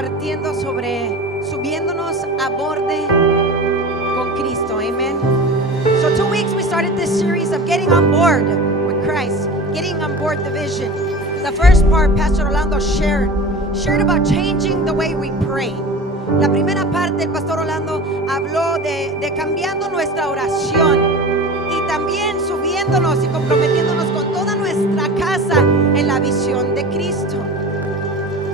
compartiendo sobre subiéndonos a borde con Cristo. Amen. So 2 weeks we started this series of getting on board with Christ, getting on board the vision. The first part, Pastor Orlando shared about changing the way we pray. La primera parte, el Pastor Orlando habló de cambiando nuestra oración y también subiéndonos y comprometiéndonos con toda nuestra casa en la visión de Cristo.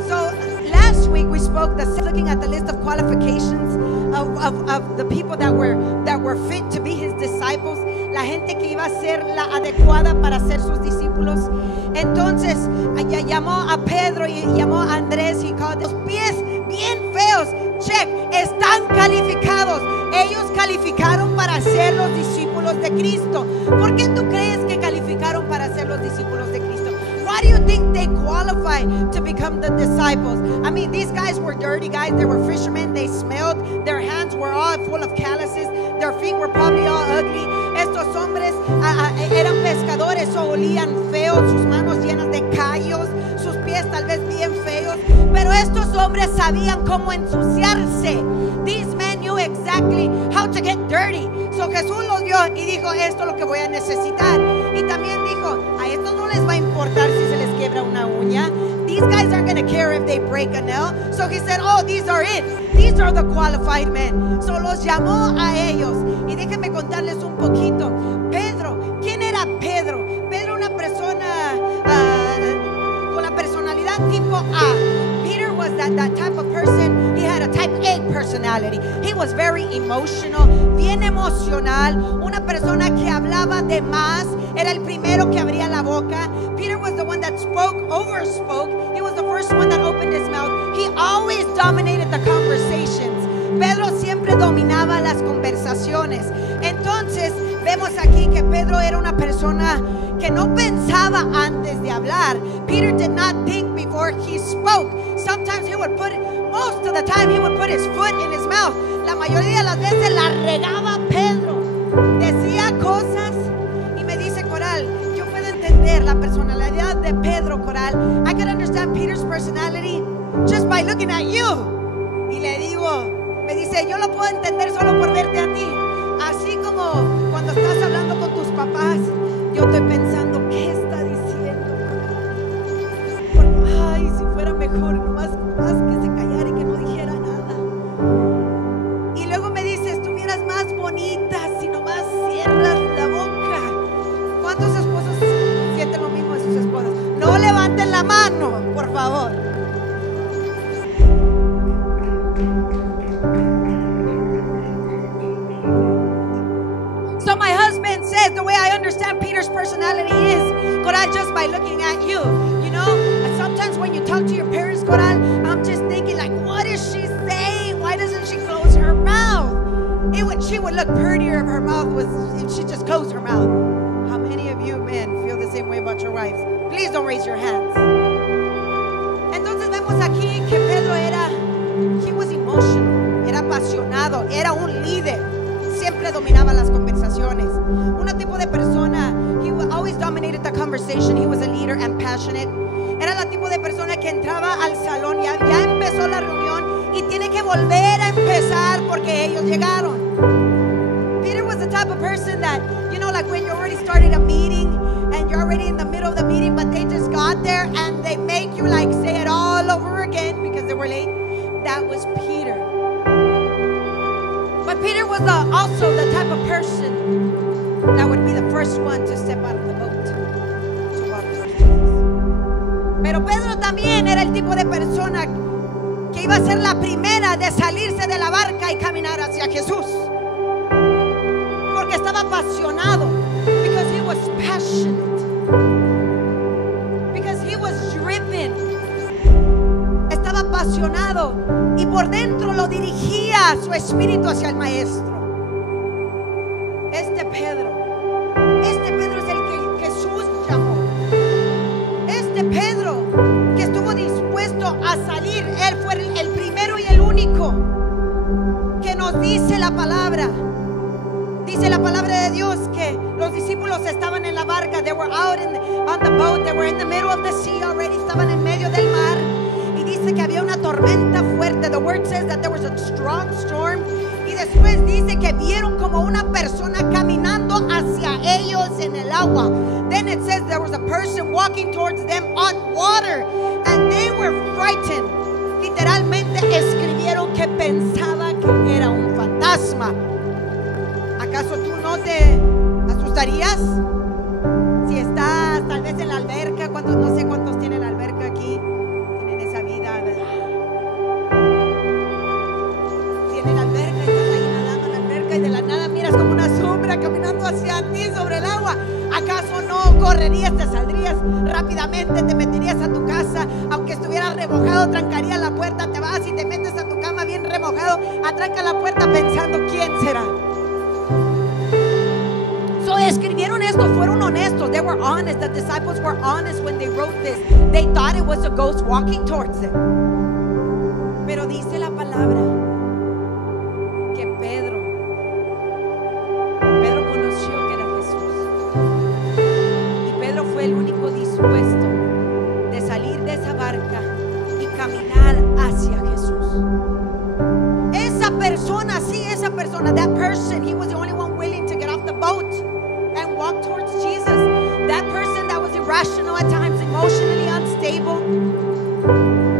So last week we spoke, looking at the list of qualifications of the people that were fit to be His disciples, la gente que iba a ser la adecuada para ser sus discípulos. Entonces llamó a Pedro y llamó a Andrés y called los pies bien feos. Check, están calificados. Ellos calificaron para ser los discípulos de Cristo. ¿Por qué tú crees que calificaron para ser los discípulos de Cristo? Why do you think they qualified to become the disciples? I mean, these guys were dirty guys. They were fishermen. They smelled. Their hands were all full of calluses. Their feet were probably all ugly. Estos hombres eran pescadores o olían feos, sus manos llenas de callos, sus pies tal vez bien feos. Pero estos hombres sabían cómo ensuciarse. These men knew exactly how to get dirty. So Jesús los vio y dijo, esto es lo que voy a necesitar. Y también dijo, a estos no les va a importar si se les quiebra una uña. These guys aren't going to care if they break a nail. So he said, oh, these are it. These are the qualified men. So los llamó a ellos. Y déjenme contarles un poquito. Pedro, ¿quién era Pedro? Pedro, una persona con la personalidad tipo A. Peter was that type of person. He had a type A personality. He was very emotional, bien emocional. Una persona que hablaba de más. Era el primero que abría la boca. Peter was the one that overspoke. He was the first one that opened his mouth. He always dominated the conversations. Pedro siempre dominaba las conversaciones. Entonces vemos aquí que Pedro era una persona que no pensaba antes de hablar. Peter did not think before he spoke. Sometimes most of the time he would put his foot in his mouth. La mayoría de las veces la regaba Pedro. Decía cosas y me dice Coral, yo puedo entender la personalidad de Pedro, Coral. I can understand Peter's personality just by looking at you. Y le digo, me dice, yo lo puedo entender solo por verte a ti. Así como cuando estás hablando con tus papás, yo estoy pensando, ¿qué está diciendo? Ay, si fuera mejor, nomás que se callara y que no dijera nada. Y luego me dice, estuvieras más bonita si nomás cierras la boca. ¿Cuántos esposos sienten lo mismo de sus esposas? No levanten la mano, por favor. So my husband says the way I understand Peter's personality is, Coral, just by looking at you. You know, sometimes when you talk to your parents, Coral, I'm just thinking like, what is she saying? Why doesn't she close her mouth? She would look prettier if her mouth was, if she just closed her mouth. How many of you men feel the same way about your wives? Please don't raise your hands. Entonces vemos aquí que Pedro he was emotional, era apasionado, era un líder. Siempre dominaba las conversaciones. Un tipo de persona, he always dominated the conversation. He was a leader and passionate. Era la tipo de persona que entraba al salón, ya empezó la reunión y tiene que volver a empezar porque ellos llegaron. Peter was the type of person that, you know, like when you already started a meeting and you're already in the middle of the meeting, but they just got there and they make you like say it all over again because they were late. That was Peter. But Peter was also the type of person that would be the first one to step out of the boat to walk towards Jesus. Pero Pedro también era el tipo de persona que iba a ser la primera de salirse de la barca y caminar hacia Jesús. Porque estaba apasionado. Because he was passionate. Because he was driven. Estaba apasionado. Y por dentro lo dirigía su espíritu hacia el maestro. Este Pedro es el que Jesús llamó. Este Pedro que estuvo dispuesto a salir, él fue el primero y el único que nos dice la palabra. Dice la palabra de Dios que los discípulos estaban en la barca. They were out on the boat. They were in the middle of the sea already. Estaban en medio del mar. Y dice dice que había una tormenta fuerte. The word says that there was a strong storm. Y después dice que vieron como una persona caminando hacia ellos en el agua. Then it says there was a person walking towards them on water, and they were frightened. Literalmente escribieron que pensaba que era un fantasma. ¿Acaso tú no te asustarías si estás tal vez en la alberca? No sé cuántos tienen la alberca aquí, tienen esa vida, tienen la alberca y estás ahí nadando en la alberca y de la nada miras como una sombra caminando hacia ti sobre el agua. ¿Acaso no correrías, te saldrías rápidamente, te meterías a tu casa, aunque estuvieras remojado, trancarías la puerta, te vas y te metes a tu cama bien remojado, atranca la puerta pensando quién será? So escribieron esto, fueron honestos. They were honest. The disciples were honest when they wrote this. They thought it was a ghost walking towards them. Pero dice la palabra que Pedro conoció que era Jesús. Y Pedro fue el único dispuesto de salir de esa barca y caminar hacia Jesús. Esa persona, that person, he was the only one willing to get off the boat and walk towards Jesus. That person that was irrational at times, emotionally unstable.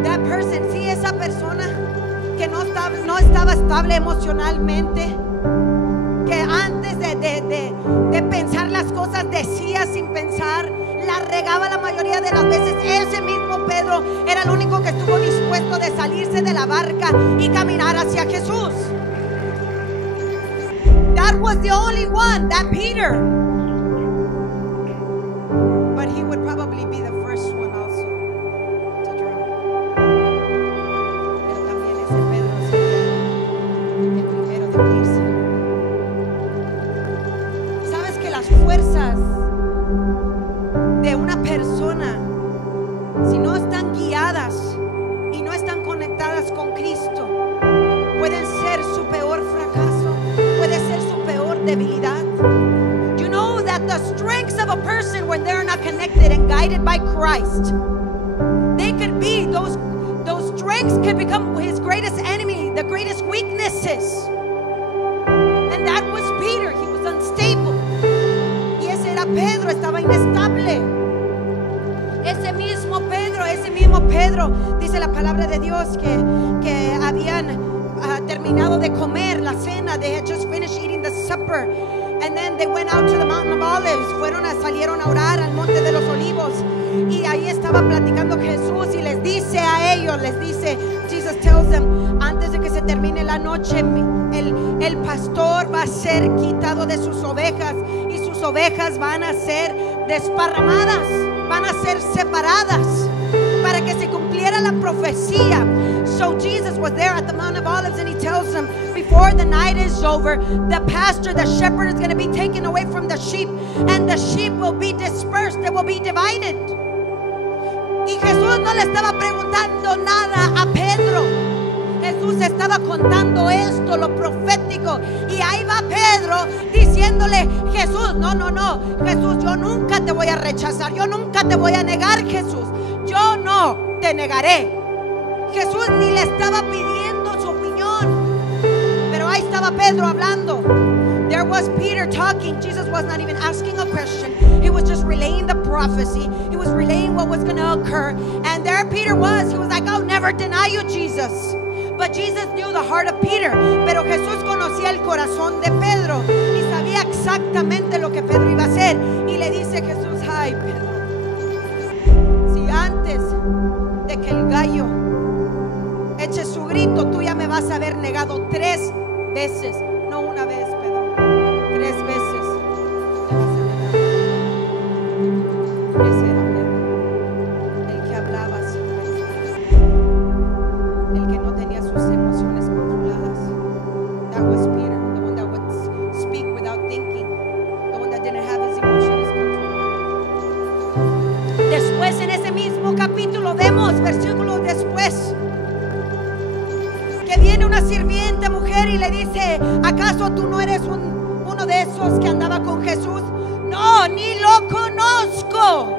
That person, sí, esa persona que no estaba estable emocionalmente, que antes de pensar las cosas decía sin pensar, la regaba la mayoría de las veces. Ese mismo Pedro era el único que estuvo dispuesto de salirse de la barca y caminar hacia Jesús. That was the only one, that Peter. But he would probably be the first one also to drown. Pero también ese Pedro sería el primero de unirse. ¿Sabes que las fuerzas de una persona, si no están guiadas y no están conectadas con Cristo, pueden ser su peor fracaso, puede ser su peor debilidad? You know that the strengths of a person, when they're not connected and guided by Christ, they could be, those strengths could become his greatest enemy, the greatest weaknesses. And that was Peter. He was unstable. Y ese era Pedro, estaba inestable. Ese mismo Pedro, dice la palabra de Dios que habían terminado de comer la cena. They had just finished eating the supper, and then they went out to the mountain of olives. Salieron a orar al monte de los olivos, y ahí estaba platicando Jesús y les dice a ellos, Jesus tells them, antes de que se termine la noche, el pastor va a ser quitado de sus ovejas y sus ovejas van a ser desparramadas, van a ser separadas, para que se cumpliera la profecía. So Jesus was there at the Mount of Olives, and he tells them, before the night is over, the pastor, the shepherd, is going to be taken away from the sheep, and the sheep will be dispersed, they will be divided. Y Jesús no le estaba preguntando nada a Pedro. Jesús estaba contando esto, lo profético, y ahí va Pedro diciéndole, Jesús, no, Jesús, yo nunca te voy a rechazar, yo nunca te voy a negar, Jesús, yo no te negaré. Jesús ni le estaba pidiendo su opinión, pero ahí estaba Pedro hablando. There was Peter talking. Jesus was not even asking a question. He was just relaying the prophecy. He was relaying what was going to occur. And there Peter was. He was like, I'll never deny you, Jesus. But Jesus knew the heart of Peter. Pero Jesús conocía el corazón de Pedro y sabía exactamente lo que Pedro iba a hacer. Y le dice Jesús, ay, Pedro, si antes de que el gallo eche su grito, tú ya me vas a haber negado 3 veces. No una vez, Pedro, 3 veces te vas a negar. Ese era Pedro, el que hablaba sin pensar, el que no tenía sus emociones controladas. That was Peter, the one that would speak without thinking, the one that didn't have his emotions controlled. Después, en ese mismo capítulo, vemos versículos después que viene una sirviente mujer y le dice, ¿acaso tú no eres uno de esos que andaba con Jesús? No, ni lo conozco.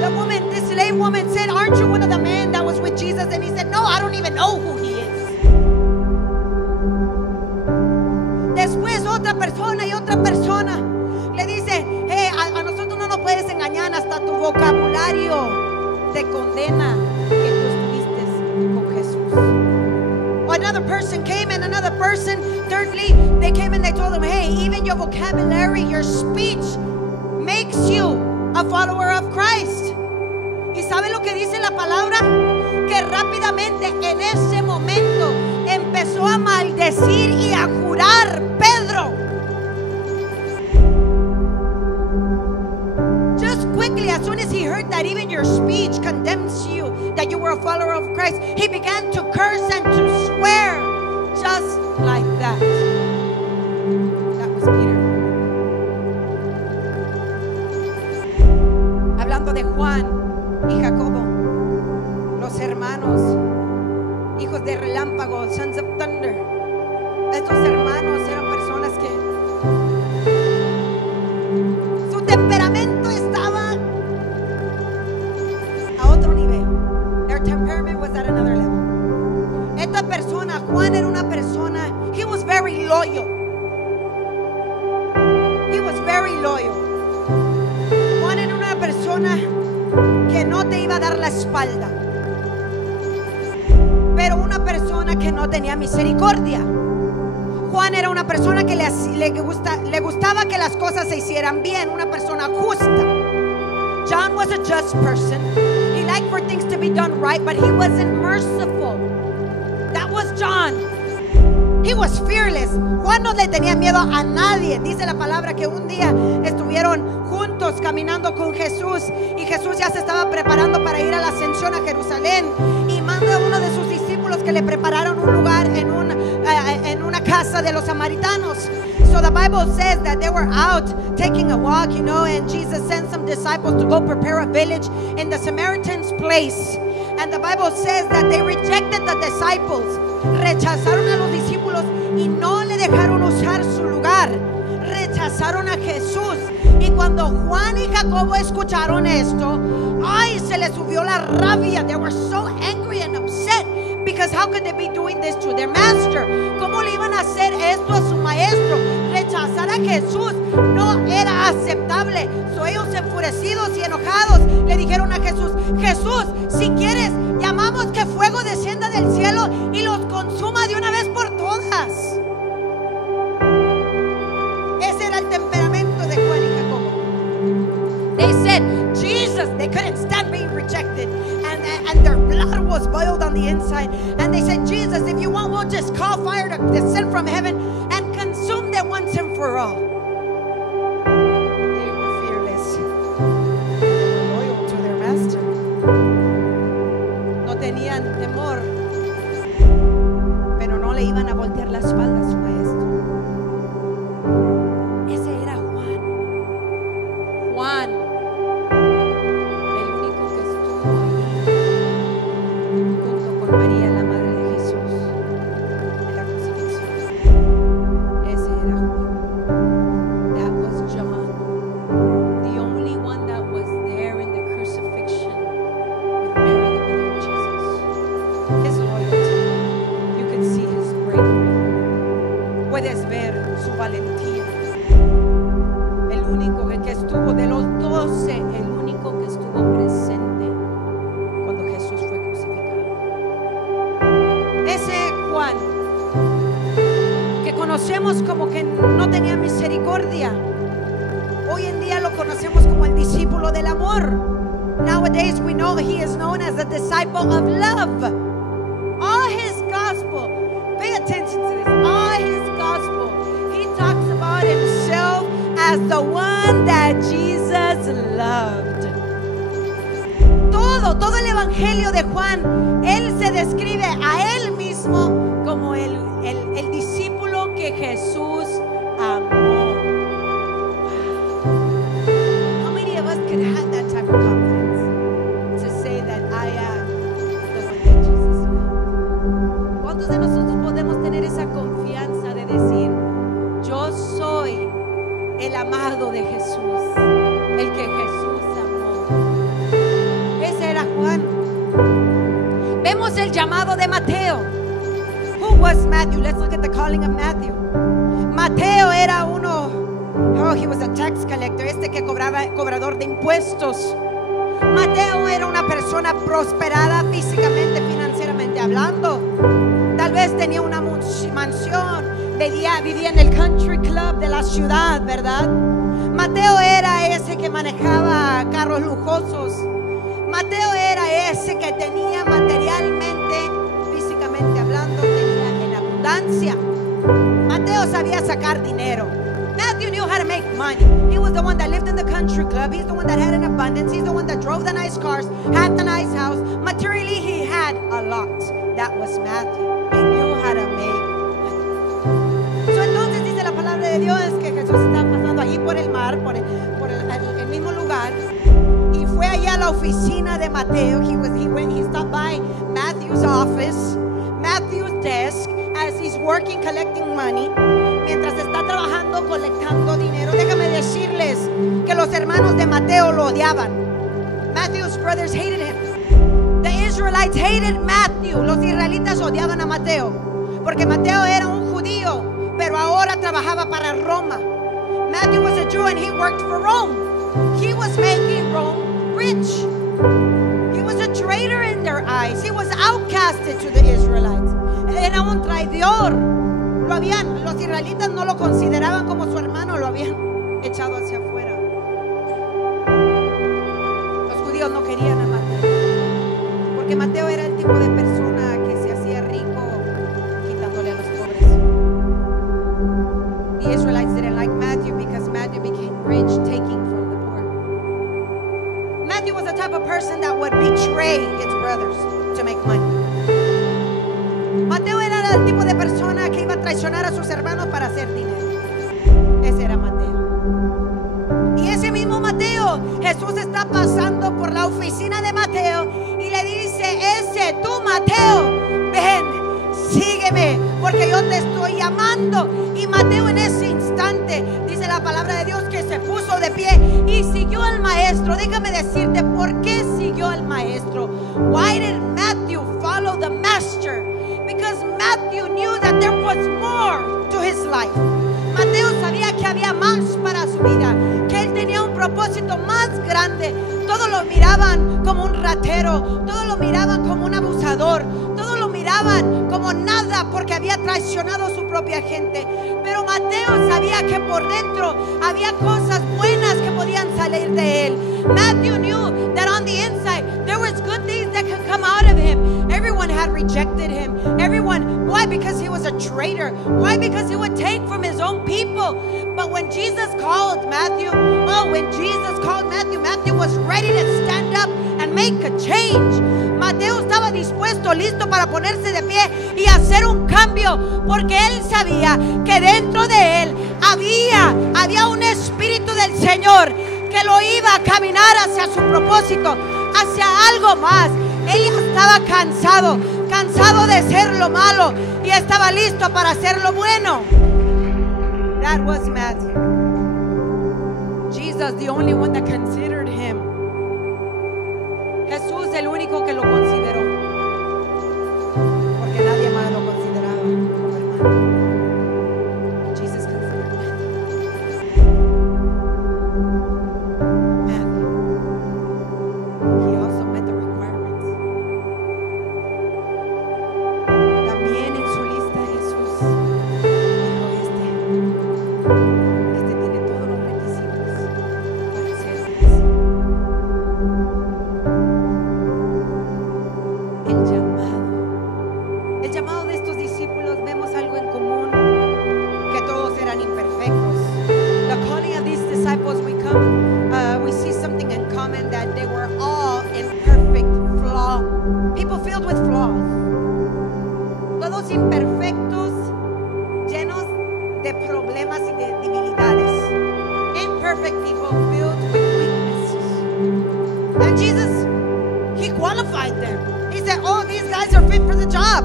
The woman this slave woman said, aren't you one of the men that was with Jesus? And he said, no, I don't even know who he is. Después otra persona y otra persona le dice, hey, a nosotros no nos puedes engañar, hasta tu vocabulario te condena que tú estuviste con Jesús. Another person came and another person, thirdly, they came and they told him, hey, even your vocabulary, your speech makes you a follower of Christ. ¿Y sabe lo que dice la palabra? Que rápidamente en ese momento empezó a maldecir y a jurar Pedro. Just quickly, as soon as he heard that even your speech condemns you, that you were a follower of Christ, he began to curse and to swear just like that. That was Peter. Hablando de Juan y Jacobo, los hermanos, hijos de relámpago, sons of thunder. Estos hermanos eran personas que su temperamento estaba a otro nivel. Their temperament was at another level. Esta persona, Juan, era una persona, he was very loyal. He was very loyal. Juan era una persona que no te iba a dar la espalda, pero una persona que no tenía misericordia. Juan era una persona que le gustaba que las cosas se hicieran bien, una persona justa. John was a just person. He liked for things to be done right, but he wasn't merciful. That was John. He was fearless. Juan no le tenía miedo a nadie. Dice la palabra que un día estuvieron juntos caminando con Jesús y Jesús ya se estaba preparando para ir a la ascensión a Jerusalén y manda a uno de sus discípulos que le prepararon un lugar en una casa de los samaritanos. So the Bible says that they were out taking a walk, and Jesus sent some disciples to go prepare a village in the Samaritans' place. And the Bible says that they rejected the disciples. Rechazaron a los discípulos y no le dejaron usar su lugar. Rechazaron a Jesús. Y cuando Juan y Jacobo escucharon esto, ay, se les subió la rabia. They were so angry and upset. Because how could they be doing this to their master? ¿Cómo le iban a hacer esto a su maestro? Rechazar a Jesús no era aceptable. So ellos enfurecidos y enojados le dijeron a Jesús, Jesús, si quieres, llamamos que fuego descienda del cielo y los consuma de una vez por todas. Ese era el temperamento de Juan y Jacobo. They said, Jesus, they couldn't stand being rejected. And their blood was boiled on the inside. And they said, Jesus, if you want, we'll just call fire to descend from heaven and consume them once and for all. They were fearless. They were loyal to their master. No tenían temor, pero no le iban a voltear la espalda a su maestro. Ese era Juan. Juan, el único que estuvo ahí junto con María, la madre de Jesús, en la crucifixión. Ese era Juan. That was John, the only one that was there in the crucifixion with Mary, the mother of Jesus. His loyalty, you can see his bravery. Puedes ver su valentía. El único que estuvo de los 12, el único que estuvo presente cuando Jesús fue crucificado. Ese Juan que conocemos como que no tenía misericordia, hoy en día lo conocemos como el discípulo del amor. Nowadays we know he is known as the disciple of love. All his gospel, pay attention to this, all his gospel, he talks about himself as the one that Jesus loved. Todo el evangelio de Juan, él se describe a él mismo como el discípulo que Jesús amó. How many of us could have that type of confidence to say that I am the one that Jesus loved? ¿Cuántos de nosotros podemos tener esa confianza de decir, yo soy el amado de Jesús, el que Jesús amó? llamado de Mateo. Who was Matthew? Let's look at the calling of Matthew. Mateo era he was a tax collector, que cobrador de impuestos. Mateo era una persona prosperada físicamente, financieramente hablando. Tal vez tenía una mansión, vivía en el country club de la ciudad, ¿verdad? Mateo era ese que manejaba carros lujosos. Mateo era ese que tenía materialmente, físicamente hablando, tenía en abundancia. Mateo sabía sacar dinero. Matthew knew how to make money. He was the one that lived in the country club. He's the one that had an abundance. He's the one that drove the nice cars, had the nice house. Materially, he had a lot. That was Matthew. He knew how to make money. So, entonces dice la palabra de Dios que Jesús estaba pasando allí por el mar, por el mismo lugar, y fue allá a la oficina de Mateo. He stopped by Matthew's office, Matthew's desk, as he's working collecting money. Mientras está trabajando colectando dinero, déjame decirles que los hermanos de Mateo lo odiaban. Matthew's brothers hated him. The Israelites hated Matthew. Los israelitas odiaban a Mateo porque Mateo era un judío, pero ahora trabajaba para Roma. Matthew was a Jew and he worked for Rome. He was making Rome rich. He was a traitor in their eyes. He was outcasted to the Israelites. Era un traidor. Los israelitas no lo consideraban como su hermano, lo habían echado hacia afuera. Los judíos no querían a Mateo, porque Mateo era el tipo de persona que se hacía rico quitándole a los pobres. The Israelites didn't like Matthew because Matthew became rich taking from the poor. Matthew was the type of person that would betray his brothers to make money. Mateo era el tipo de persona que iba a traicionar a sus hermanos para hacer dinero. Ese era Mateo. Y ese mismo Mateo, Jesús está pasando por la oficina de Mateo y le dice: tú Mateo, ven, sígueme, porque yo te estoy llamando. Y Mateo en ese instante, dice la palabra de Dios, que se puso de pie y siguió al maestro. Déjame decirte por qué siguió al maestro. Why did Matthew follow the master? Because Matthew knew that there was more to his life. Mateo sabía que había más para su vida, que él tenía un propósito más grande. Todos lo miraban como un ratero, todos lo miraban como un abusador, todos lo miraban como nada porque había traicionado a su propia gente. Pero Mateo sabía que por dentro había cosas buenas que podían salir de él. Matthew knew that on the inside there was good things that could come out of him. Everyone had rejected him. Why? Because he was a traitor. Why? Because he would take from his own people. But when Jesus called Matthew, Matthew was ready to stand up and make a change. Mateo estaba dispuesto, listo para ponerse de pie y hacer un cambio, porque él sabía que dentro de él había un espíritu del Señor que lo iba a caminar hacia su propósito, hacia algo más. Él estaba cansado de ser lo malo y estaba listo para hacer lo bueno. That was Matthew. Jesus, the only one that considered him. Jesús, el único que lo consideró, porque nadie más lo consideraba como hermano. Jesus considered Matthew. He also met the requirements. También en su lista Jesús dijo: este tiene todos los requisitos para ser discípulo. El llamado de estos discípulos, vemos algo en común, que todos eran imperfectos. The calling of these disciples, we see something in common, that they were all imperfect, people filled with flaws. Todos imperfectos, llenos de problemas y de debilidades. Imperfect people filled with weaknesses. And Jesus, He qualified them. He said, oh, these guys are fit for the job.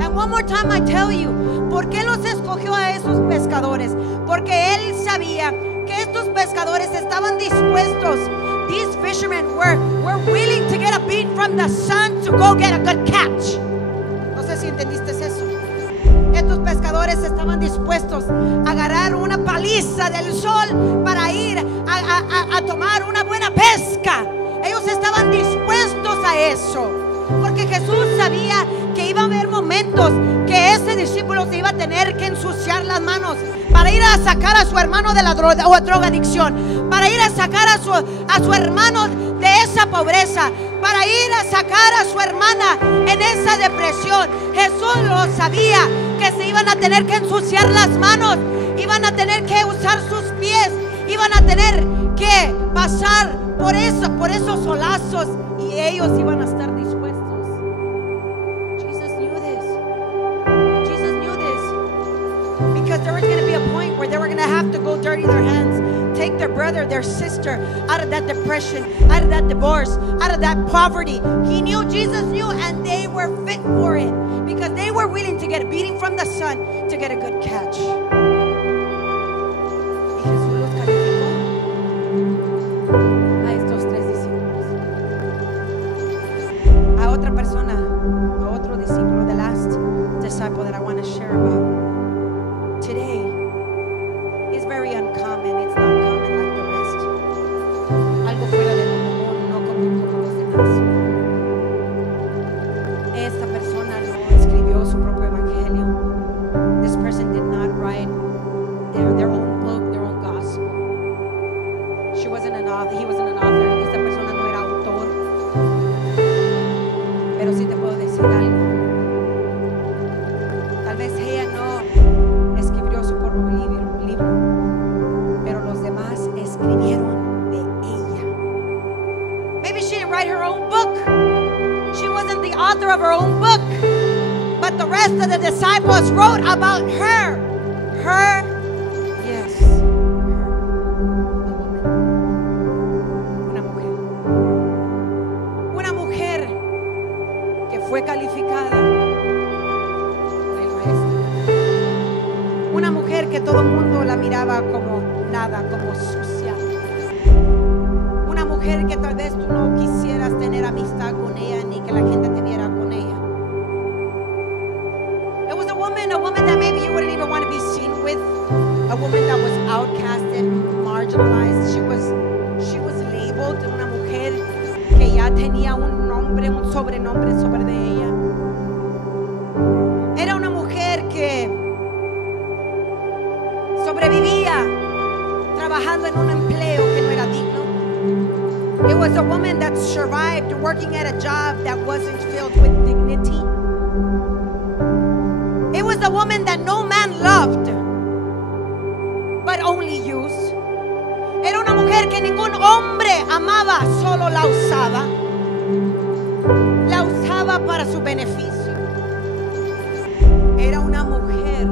And one more time I tell you, ¿por qué los escogió a esos pescadores? Porque Él sabía que estos pescadores estaban dispuestos. These fishermen were willing to get a beat from the sun to go get a good catch. pescadores estaban dispuestos a agarrar una paliza del sol para ir a tomar una buena pesca. Ellos estaban dispuestos a eso, porque Jesús sabía que iba a haber momentos que ese discípulo se iba a tener que ensuciar las manos para ir a sacar a su hermano de la drogadicción, para ir a sacar a su hermano de esa pobreza, para ir a sacar a su hermana en esa depresión. Jesús lo sabía, que se iban a tener que ensuciar las manos, iban a tener que usar sus pies, iban a tener que pasar por esos solazos, y ellos iban a estar dispuestos. Because there was going to be a point where they were going to have to go dirty their hands, take their brother, their sister out of that depression, out of that divorce, out of that poverty. He knew, Jesus knew, and they were fit for it, because they were willing to get a beating from the sun to get a good catch. Y Jesús los calificó a estos 3 discípulos. A otra persona, a otro discípulo, the last disciple that I want to share about today is very uncommon. It's not common like the rest. Algo fuera de lo común, no como los demás. Esta persona no escribió su propio evangelio. This person did not write their own book, their own gospel. She wasn't an author. He wasn't an author. Esta persona no era autor. Pero sí te puedo decir algo. Tal vez ella no escribió su propio libro, pero los demás escribieron de ella. Maybe she didn't write her own book. She wasn't the author of her own book, but the rest of the disciples wrote about her. Yes, her. A woman. Una mujer que fue calificada. Una mujer que todo el mundo la miraba como nada, como sucia. Una mujer que tal vez tú no quisieras tener amistad con ella, ni que la gente te viera con ella. It was a woman that maybe you wouldn't even want to be seen with. A woman that was outcasted, marginalized. She was labeled una mujer que ya tenía un nombre, un sobrenombre sobre de ella. Era una mujer que sobrevivía trabajando en un empleo que no era digno. It was a woman that survived working at a job that wasn't filled with dignity. It was a woman that no man loved, but only used. Era una mujer que ningún hombre amaba, solo la usaba. La usaba para su beneficio. Era una mujer